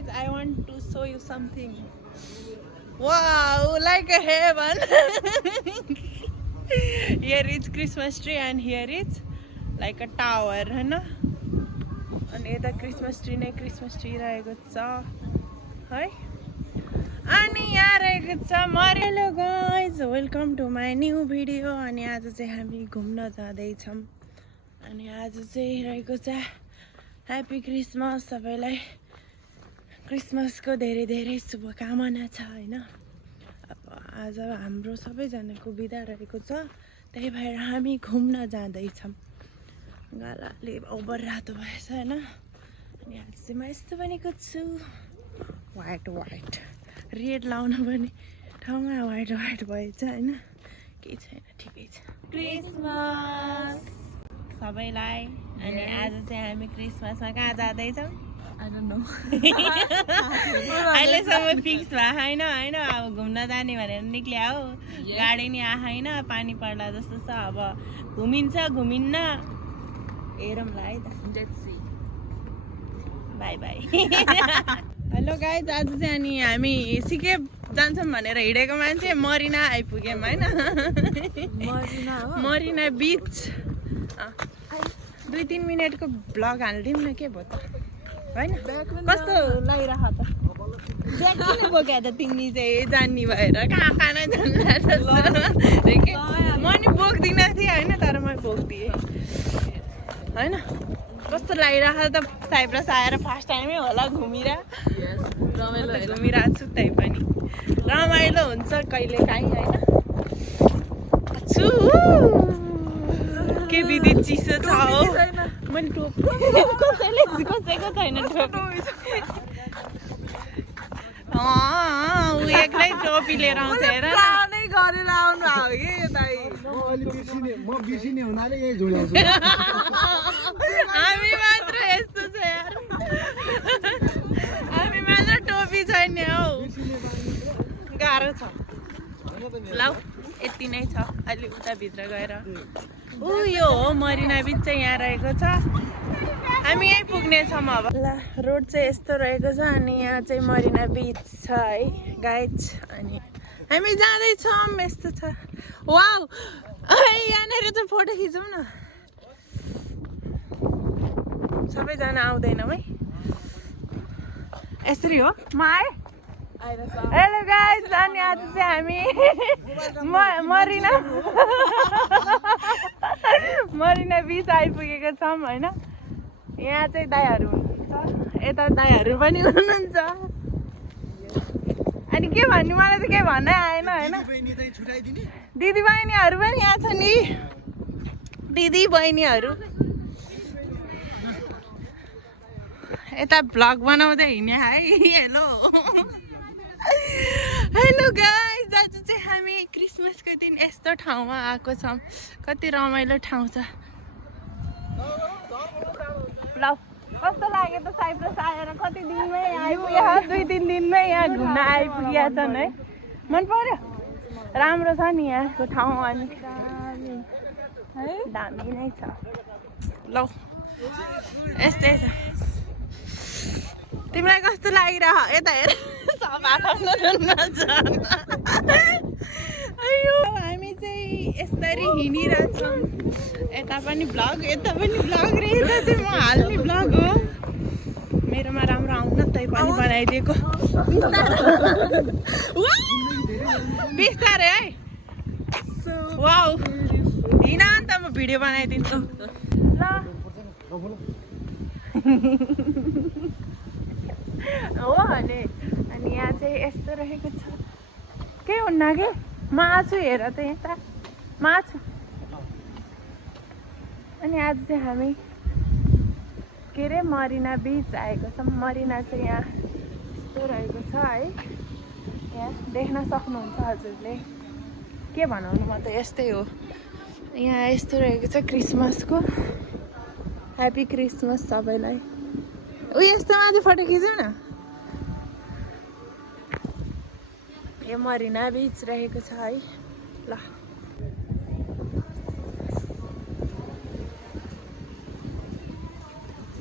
guys, I want to show you something. Wow, like a heaven. Here is Christmas tree and here is like a tower, है ना? अनि यता Christmas tree नै Christmas tree रहेको छ है अनि यहाँ रहेको छ hello guys welcome to my new video अनि आज चाहिँ हामी घुम्न जाँदैछौँ अनि आज चाहिँ रहेको छ ह्याप्पी क्रिसमस सबैलाई क्रिसमसको धेरै धेरै शुभकामना छ हैन अब आज हाम्रो सबैजनाको बिदा रहेको छ त्यही भएर हामी घुम्न जाँदैछौँ गालाले ओभर रातो भएछ हैन अनि आज चाहिँ म यस्तो बनेको छु व्हाइट रेड लाउन पनि ठाउँमा व्हाइट भएछ हैन केही छैन ठिकै छ क्रिसमस सबैलाई अनि आज चाहिँ हामी क्रिसमसमा कहाँ जाँदैछौँ आई डोन्ट नो अहिलेसम्म फिक्स भएको छैन हैन अब घुम्न जाने भनेर निक्ल्या हो गाडी नि आएन पानी पर्ला जस्तो छ अब घुमिन्छ घुमिन्न हेरौँला है त let's see by bye hello guys आज चाहिँ अनि हामी सिकेप जान्छौँ भनेर हिँडेको मान्छे मरिना आइपुग्यौँ हैन मरिना बिच 2-3 मिनटको ब्लग हालिदिउँ न के भयो त हैन कस्तो लागिरह त ब्याग किन बोक्या त तिमी चाहिँ जान्नी भएर कहाँ खाना जान्ला म नि बोक्दिनँ थिएँ होइन तर म बोक्दिएँ हैन कस्तो लागिरह त साइप्रस आएर फर्स्ट टाइमै होला घुमिरहेको छु त्यही पनि रमाइलो हुन्छ कहिले काहीँ हैन छु के विधि चिसो छ हो मैले टोपी कसैको छैन टोपी ऊ एक्लै टोपी लिएर आउँछ हेर नै गरेर आउनु हो कि दाइ म बिर्सिने हुनाले यही झुल्याउँछु हामी मात्र यस्तो छ यार हामी मात्र टोपी छैन हौ गाह्रो छ ल यति नै छ अलि उता भित्र गएर यो हो मरिना बिच चाहिँ यहाँ रहेको छ हामी यहीँ पुग्नेछौँ अब ल रोड चाहिँ यस्तो रहेको छ अनि यहाँ चाहिँ मरिना बिच छ है गाइज अनि हामी जाँदैछौँ यस्तो छ वाउ यहाँनिर चाहिँ फोटो खिचौँ न सबैजना आउँदैनौँ है यसरी हो म आएँ हेलो गाइज अनि आज चाहिँ हामी मरिना बिच आइपुगेको छौँ होइन यहाँ चाहिँ दाइहरू हुनुहुन्छ यता दाइहरू पनि हुनुहुन्छ अनि के भन्नु मलाई त केही भन्नै आएन होइन दिदी बहिनीहरू पनि यहाँ छ नि दिदी बहिनीहरू यता भ्लग बनाउँदै हिँड्ने है हेलो हेलो गाइज आज चाहिँ हामी क्रिसमसको दिन यस्तो ठाउँमा आएको छौँ कति रमाइलो ठाउँ छ ल कस्तो लाग्यो त साइप्रस आएर कति दिनमै आइपुग्यो 2-3 दिनमै यहाँ घुम्न आइपुगेका छन् है मन पर्यो राम्रो छ नि यहाँको ठाउँ अनि दामी नै छ ल यस्तै छ तिमीलाई कस्तो लागिरह यता हेर अयो हामी चाहिँ यसरी हिँडिरहेछौँ यता पनि भ्लग यता पनि भ्लग रे यता चाहिँ म हाल्ने भ्लग हो मेरोमा राम्रो आउन तै पनि बनाइदिएको बिस्तारै है वाउ हिँड अन्त म भिडियो बनाइदिन्छु ल हो अनि यहाँ चाहिँ यस्तो रहेको छ के हुन्न कि म आछु हेर त यता म आछु अनि आज चाहिँ हामी के अरे मरिना बिच आएको छौँ मरिना चाहिँ यहाँ यस्तो रहेको छ है यहाँ देख्न सक्नुहुन्छ हजुरले के भनौँ म त यस्तै हो यहाँ यस्तो रहेको छ क्रिसमसको ह्याप्पी क्रिसमस सबैलाई यस्तोमा चाहिँ फोटो खिचौँ न यो मरिना बिच रहेको छ है ल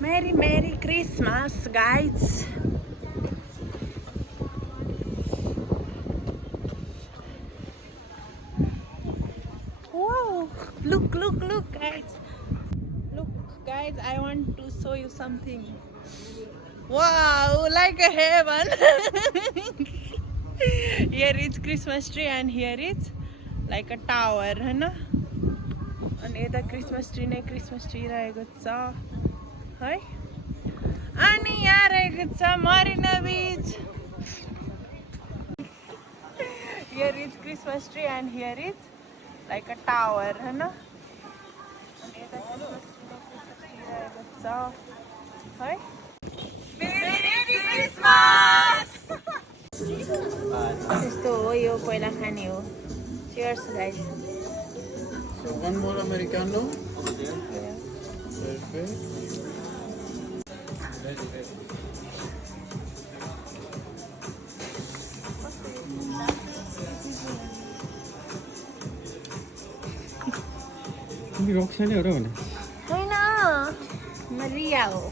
merry Christmas guys Look, guys. Look, guys, I want to show you something. Wow, like a heaven. Here is Christmas tree and here is like a tower, है ना? अनि यता क्रिसमस ट्री नै क्रिसमस ट्री रहेको छ है अनि यहाँ रहेको छ मरिना बीच here is Christmas tree and here is like a tower है ना अनि यता क्रिसमस ट्री रहेको छ है मेरी क्रिसमस त्यस्तो हो यो पहिला खाने हो cheers guys So one more Americano. Perfect. तिमी रक्साले हो र भने होइन म रिया हो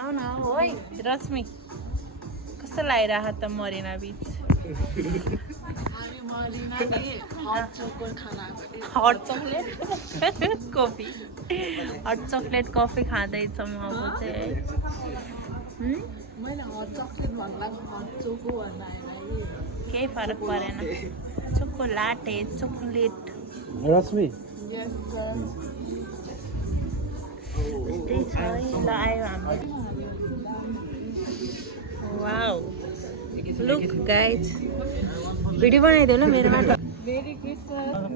आऊ न ओइ रश्मि कस्तो लागिरहेको त मरिना बीच हट चकलेट कफी खाँदैछौँ अब चाहिँ केही फरक परेन चोकोलाटे चोकलेट रश्मि त्यस्तै छ है ल आयो हाम्रो वाउ लुक गाइज भिडियो बनाइदियो ल मेरोमा merry Christmas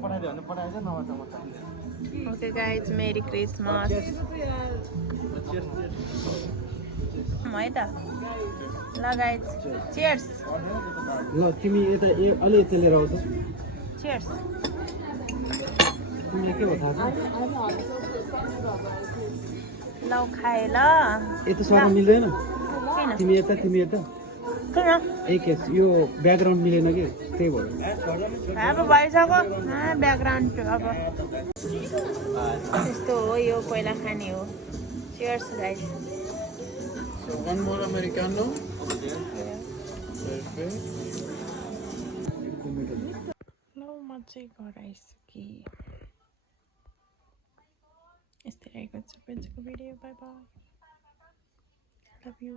okay guys merry Christmas है त ल गाइज चियर्स ल तिमी यता अलि यता लिएर आउँछ चियर्स तिमीलाई के हो थाहा छ ल खाए ल यता साह्रो मिल्दैन किन तिमी यता किन एक यो ब्याकग्राउन्ड मिलेन कि त्यही भयो अब भइसक्यो ब्याकग्राउन्ड अब त्यस्तो हो यो पहिला खाने हो cheers guys So one more Americano. Perfect. ल म चाहिँ घर आइसकेँ यस्तै रहेको छ आजको video by by love you